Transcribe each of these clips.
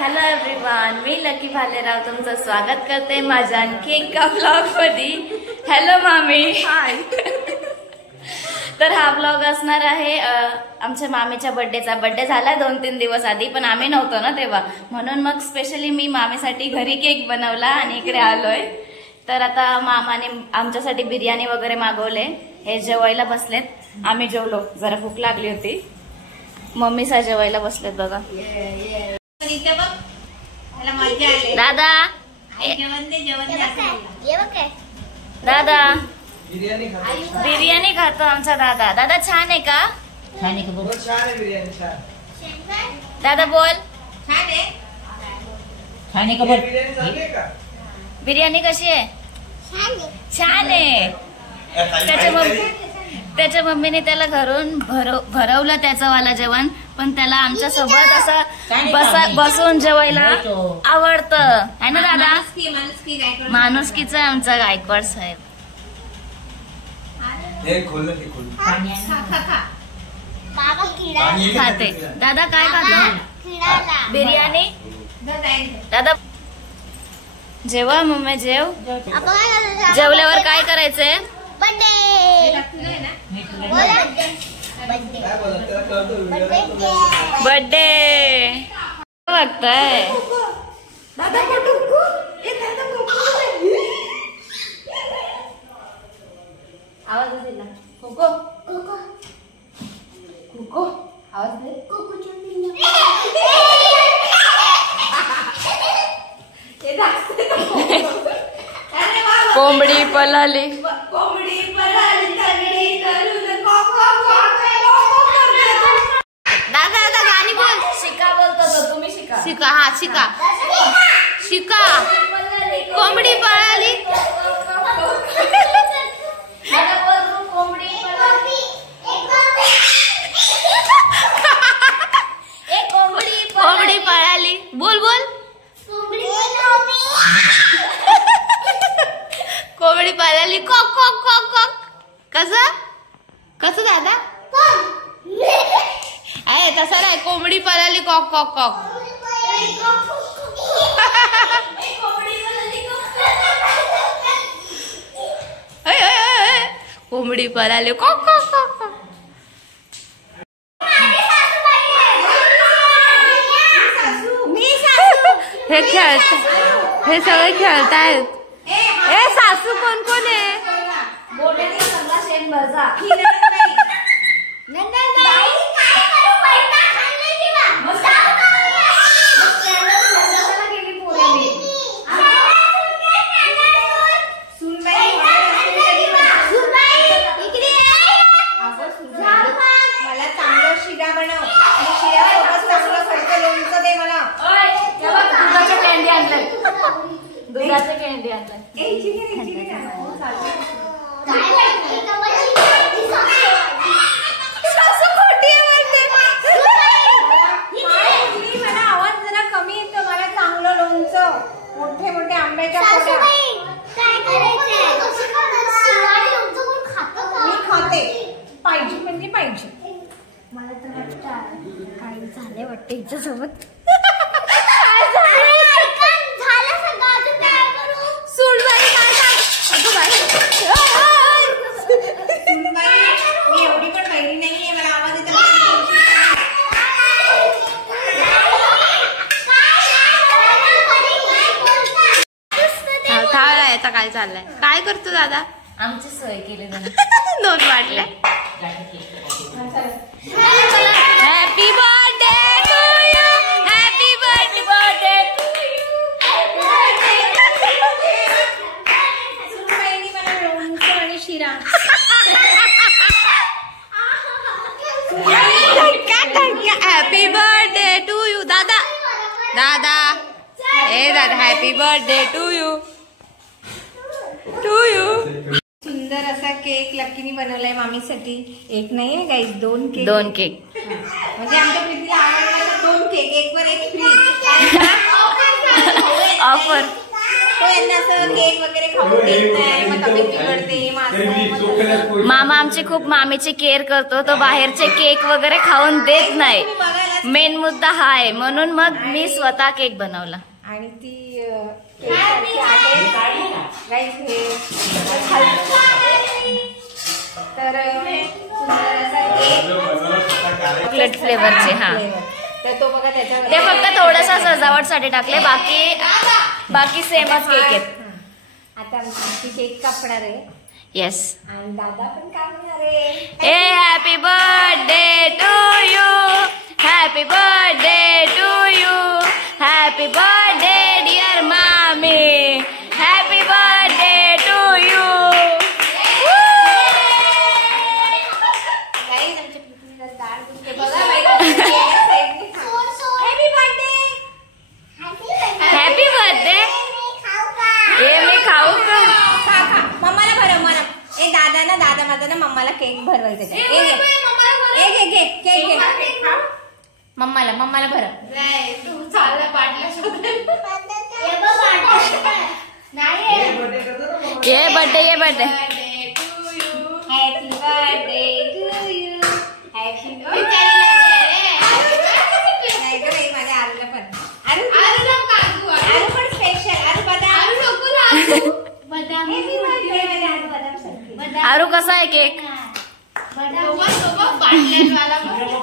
Hello everyone, मी lucky Bhalerao तुमचं स्वागत करते माझ्या आणखी एका ब्लॉग मध्ये. हॅलो मामी. हाय. तर हा ब्लॉग असणार आहे आमच्या मामीच्या बर्थडे झाला 2-3 दिवस आधी, पण आम्ही नव्हतो ना तेव्हा, म्हणून मग स्पेशली मी मामीसाठी घरी केक बनवला आणि इकडे आलोय. तर आता मामाने आमच्यासाठी बिर्याणी वगैरे मागवले. हे जेवायला बसलेत, आम्ही जेवलो, जरा भूक लागली होती. मम्मी सा जेवायला बसलेत बघा. दादा दादा बिर्याणी खातो आमचा दादा. दादा छान आहे का? छान आहे का? छान आहे बिर्याणी, छान. दादा बोल. छान आहे. छान आहे का? बोल. बिर्याणी कशी आहे? छान आहे. त्याच्या मम्मीने त्याला घरून भरवलं त्याचं वाला जेवण, पण त्याला आमच्या सोबत असं बसून जेवायला आवडतं है ना दादा? माणुसकीचं आमचा गायकवाड साहेब. खाते दादा. काय खातो? बिर्याणी. दादा जेवा मम्मी, जेव. जेवल्यावर काय करायचंय? बर्थडे बघताय. आवाज दिला कोको कोको कोको. आवाज दे. कोंबडी पळाली. दादा दादा गाणी बोल. शिका बोलतो तो, तुम्ही शिका. शिका. हा शिका शिका. कोंबडी पळाली. कोंबडी पळाली. बोल बोल. कोंबडी पळाली. कॉक कॉक कॉक कॉक. कसं कसं दादा? आहे तसं नाही. कोंबडी पळाली. कॉक कॉक कॉक. कोंबडी पळाली. कॉक कॉक कॉक. हे खेळत, हे सगळे खेळतायत. ए सासू कोण कोण आहे? मला चांगलं शिरा बनव. शिऱ्यासोबत चांगलं खडकं लोणचं दे मला. दुधाचं कॅन्डी आणलंय. दुधाचं कॅन्डी आणलंय. मला आवाज जरा कमी येतो. मला चांगलं लोणचं, मोठे मोठे आंब्याच्या पोट्या. मी खाते. पाहिजे म्हणजे पाहिजे. मला तर वाटतं काही झालंय वाटतं हिच्यासोबत. मी एवढी पण बहिणी नाहीये. मला आवाज येतो. याचा काय चाललंय? काय करतो दादा? आमची सोय केली. 2 वाटल्या. Happy birthday to you. Happy birthday to you. बहिणी मला लोणचं आणि शिरा. Happy birthday to you. दादा दादा ए दादा happy birthday to you. To you. सुंदर असा केक लकीनी बनवलाय मामीसाठी. एक नाहीये गाईज, 2 केक. 2 केक म्हणजे आमच्या प्रीतीला आवडला 2 केक. 1 वर 1 फ्री ऑफर. तो यांना असं केक वगैरे खाऊ देत नाही. मग तब्येत बिघडते. मामा आमची खूप मामीची केअर करतो. तो बाहेरचे केक वगैरे खाऊन देत नाही. बघायला मेन मुद्दा हा आहे, म्हणून मग मी स्वतः केक बनवला. आणि ती केकसारखी आहे. गाईस हे तर सुंदर असा केक चॉकलेट फ्लेवरचे. हा तर तो बघा त्याच्यावर ते फक्त थोडस सजावटसाठी टाकले, बाकी सेमच केक आहेत. आता आमची केक कापणार आहे. येस. आणि दादा पण कापणार आहे. ए happy birthday to you, happy birthday to you, happy birthday dear मामी, happy birthday to you. Guys आमच्या पृथ्वीला दाढ दुखते बघा बाई. Happy birthday. Happy birthday. हे मी खाऊ का? खा मम्माला भरव मला. ए दादा माझा ना मम्माला केक भरवायचा. केक मम्माला भरव. ये birthday happy birthday to you. Happy नाही ग बाई माझ्या आरूला पण. आरू पण स्पेशल. आरू बदाम. हॅपी बर्थडे माझ्या आरू बदाम सारखी. आरू कसा आहे केक?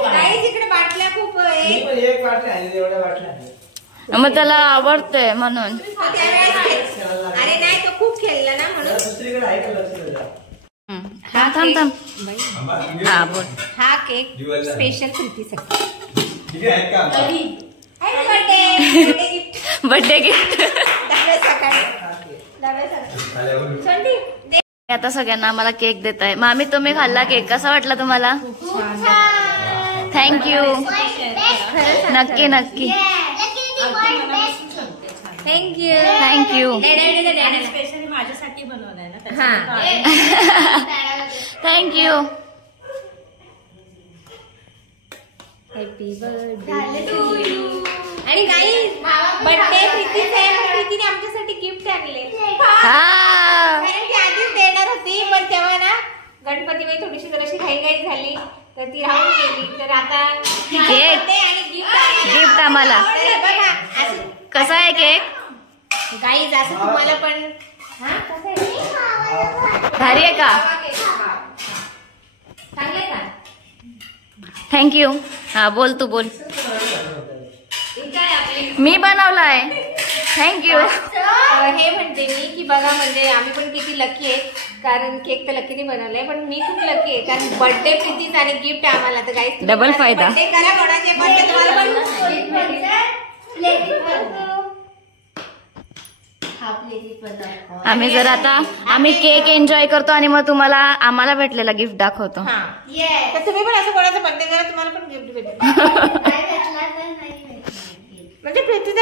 काही तिकडे बाटल्या खूप एक बाटल्या आहे, एवढ्या बाटल्या आहेत. मग त्याला आवडतंय म्हणून. अरे नाही तो खूप खेळला ना म्हणून. दुसरीकडे आहे का लक्ष द्या. हा थांब. हा बोल. हा केक स्पेशल प्रीतीसाठी. ठीक आहे का? Happy birthday gift. Birthday gift. आता सगळ्यांना आम्हाला केक देत आहे. मामी तुम्ही खाल्ला केक, कसा वाटला तुम्हाला? थँक्यू. नक्की थँक्यू. थँक्यू. स्पेशली माझ्यासाठी बनवलाय ना. Thank you. Happy birthday to you. आणि काही बर्थडे प्रीतीने आमच्यासाठी गिफ्ट आणले. हा कारण ती आधीच देणार होती, पण तेव्हा ना गणपतीमध्ये थोडीशी जराशी घाई झाली तर ती राहून गेली. तर आता केक आणि गिफ्ट आम्हाला. तर बघा असं कसा आहे केक? गाईज असं तुम्हाला पण. हा कसं आहे? भारी आहे का? चांगले का? थँक्यू. हा बोल तू बोल. मी बनवलाय. थँक्यू. हे म्हणते मी की बघा म्हणजे आम्ही पण किती लकी आहे, कारण केक तर लकीने बनवलाय, पण मी खूप लकी आहे कारण बर्थडे प्रीतीच आणि गिफ्ट आम्हाला. तर गाईज डबल फायदा. बर्थडे करा कोणाचे बर्थडे तुम्हाला आम्ही जर आता आम्ही केक एन्जॉय करतो आणि मग तुम्हाला आम्हाला भेटलेला गिफ्ट दाखवतो. तर तुम्ही पण असं कोणाचा बर्थडे करा, तुम्हाला पण गिफ्ट भेटेल. म्हणजे प्रीतीचा.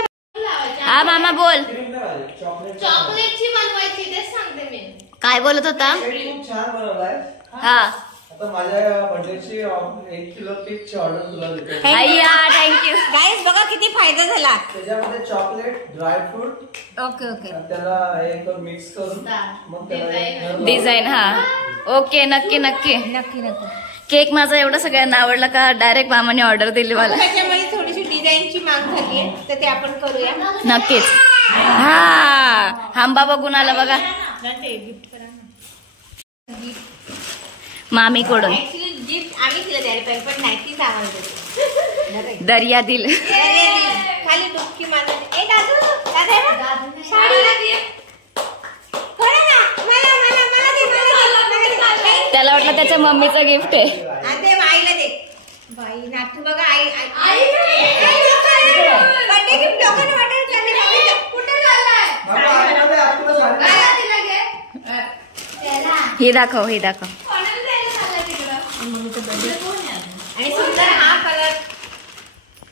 हा मामा बोल. चॉकलेटची बनवायची तेच सांगते मी. काय बोलत होता? खूप छान बनवलाय. हा आता माझ्या बर्थडेची 1 किलो केकची ऑर्डर तुला देतो. अय्या थँक्यू. गाईज बघा किती फायदा झाला. त्याच्यामध्ये चॉकलेट, ड्रायफ्रूट, ओके त्याला हे करून मिक्स करून मग त्याला डिझाईन. हा ओके. नक्की नक्की. नक्की. केक माझा एवढा सगळ्यांना आवडला का डायरेक्ट मामाने ऑर्डर दिली मला. त्याच्यामध्ये थोडीशी डिझाईनची माग झाली आहे, तर ते आपण करूया. नक्कीच. हा आंबा बघून आला बघा मामीकडून. ऍक्च्युली गिफ्ट आम्ही तिला द्यायला पाहिजे, पण नाही तीच आम्हाला देते. दर्या दिल. खाली डुबकी मारली. ए दादू दादा साडी त्याला वाटलं त्याच्या मम्मीचं गिफ्ट आहे. दे आईला दे. बाई नातू बघा आई बर्थडे गिफ्ट लोकांना वाटेल कुठे हे दाखव हे दाखव. आणि सुंदर हा कलर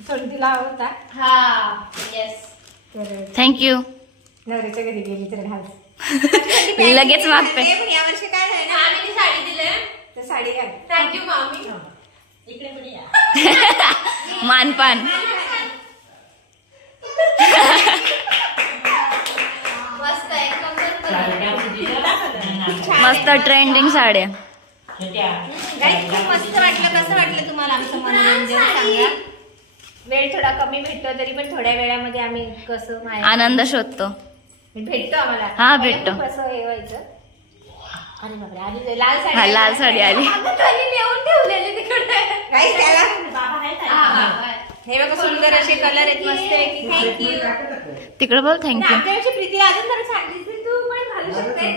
सोडतीला आवडता. थँक्यू. नवऱ्याच्या घरी गेली तर घाल. लगेच मागते. पण यावर्षी काय झालं ना, आम्ही साडी दिली तर साडी घाल. थँक्यू मामी. इकडे पण या. मानपान. मस्त आहे. मस्त ट्रेंडिंग साड्या. गाईस खूप मस्त वाटलं. कसं वाटलं तुम्हाला आमचं मनोरंजन सांगा. वेळ थोडा कमी भेटतो तरी पण थोड्या वेळामध्ये आम्ही कसं आनंद शोधतो. भेटतो आम्हाला. हा, भेटतो. कसं हे व्हायचं. अरे बापरे, आली लाल साडी. हा, लाल साडी आली. नेऊन ठेवलेली तिकडे. काही त्याला हे बघा सुंदर असे कलर आहेत मस्त आहे की. थँक्यू. तिकडे बोल थँक्यू. आमच्यापेक्षा प्रीतीला अजून जरा सांगितली तू पण घालू शकते.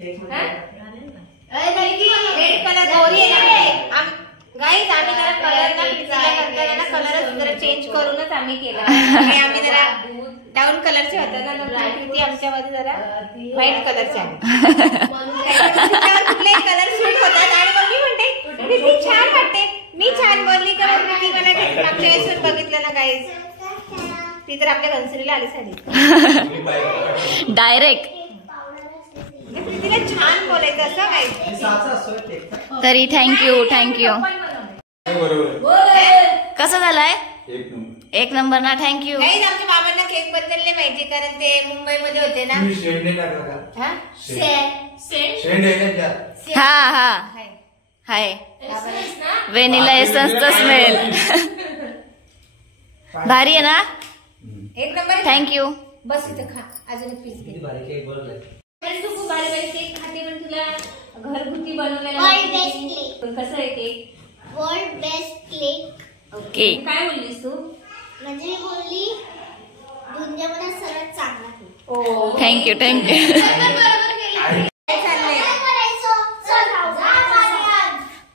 रेड कलर गोरी आहे. गाईज आम्ही जरा कलर ना प्रीतीला करताना कलर जरा चेंज करूनच आम्ही केला. आणि आम्ही जरा डाऊन कलरचे होते ना प्रीती आमच्यामध्ये जरा व्हाईट कलरचे आहे. कुठले कलर सूट होतात. आणि मग मी म्हणते प्रीती छान वाटते. मी छान बोलली का प्रीती मला मागच्या वेळेस बघितलं ना गाईज. ती तर आपल्या घनसरीला आली साडी डायरेक्ट. प्रीतीला छान बोलायचं असं गाईज. तरी थँक्यू थँक्यू. कसं झालाय? एक नंबर ना. थँक्यू. गाईज आमच्या बाबांना केक बद्दल नाही माहिती कारण ते मुंबईमध्ये होते ना. हा हा हाय. व्हॅनिला एसन्सचा स्मेल भारी आहे ना. एक नंबर. थँक्यू. बस इथं खा. अजून एक पीस घे. तू खूप बारीक बारीक केक खाते पण तुला घरगुती बनवलेला कसं आहे cake? World best cake. Okay. काय बोललीस तू? म्हणजे मी बोलली दुनियामध्ये सर्वात चांगला केक. ओ थँक्यू थँक्यू. बरोबर केली. काय चाललंय?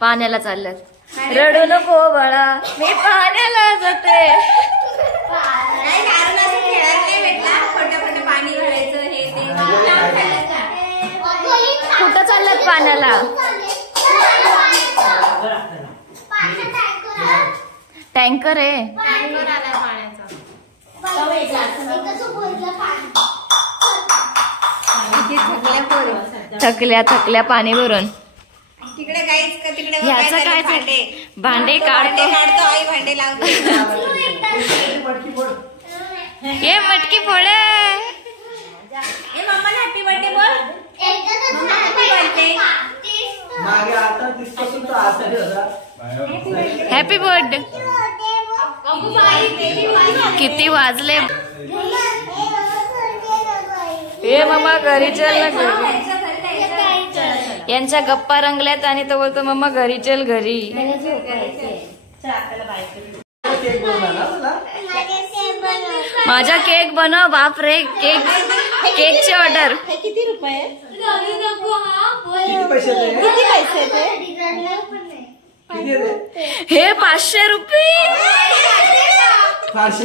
पाण्याला चालल्यात. रडू नको बाळा, मी पाण्याला जाते. नाही कारण असं खेळायला नाही भेटला. खोटं खोटं पाणी घालायचं हे ते. कुठं चालल्यात पाण्याला? टँकर आहे. टँकर आला पाण्याचा. थकल्या पाणी भरून. तिकडे गाईच का तिकडे ह्याचं काय भांडे काढतो. आई भांडे लावतो. ये मटकी फोडे. ए मम्मा हॅपी बर्थडे बोल. मागे आता तिथपासून तो आजारी होता. Happy birthday. किती वाजले? हे मम्मा घरी चल ना घरी. यांच्या गप्पा रंगल्यात आणि तो बोलतो मम्मा घरी चल घरी. केक बनवला ना तुला? माझा केक बनव. बापरे, केकची ऑर्डर. किती रुपये? किती पैसे दे? किती दे? हे 500 रुपये. 500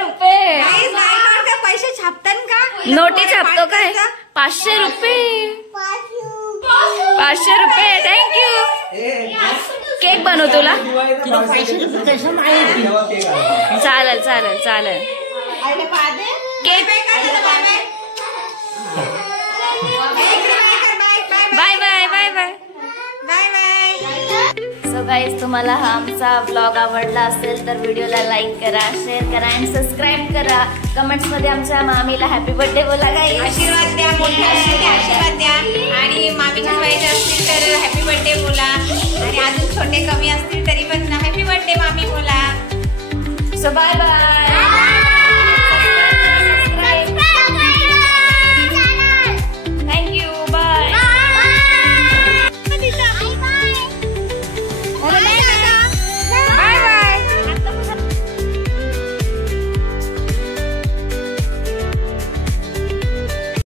रुपये. पैसे छापतात का? नोटी छापतो काय? 500 रुपये. 500 रुपये. थँक्यू. केक बनवू तुला? चालेल चालेल चालेल. Cake. Bye bye bye bye bye bye. So guys, तुम्हाला हा आमचा ब्लॉग आवडला असेल तर व्हिडिओला लाईक करा, शेअर करा आणि सबस्क्राईब करा. कमेंट्स मध्ये आमच्या मामीला हॅपी बर्थडे बोला. गाईज आशीर्वाद द्या. मोठ्या आशीर्वाद द्या. आणि मामीच्या वयाचे असतील तर हॅपी बर्थडे बोला. आणि अजून छोटे कमी असतील तरी पण हॅपी बर्थडे मामी बोला. So bye bye.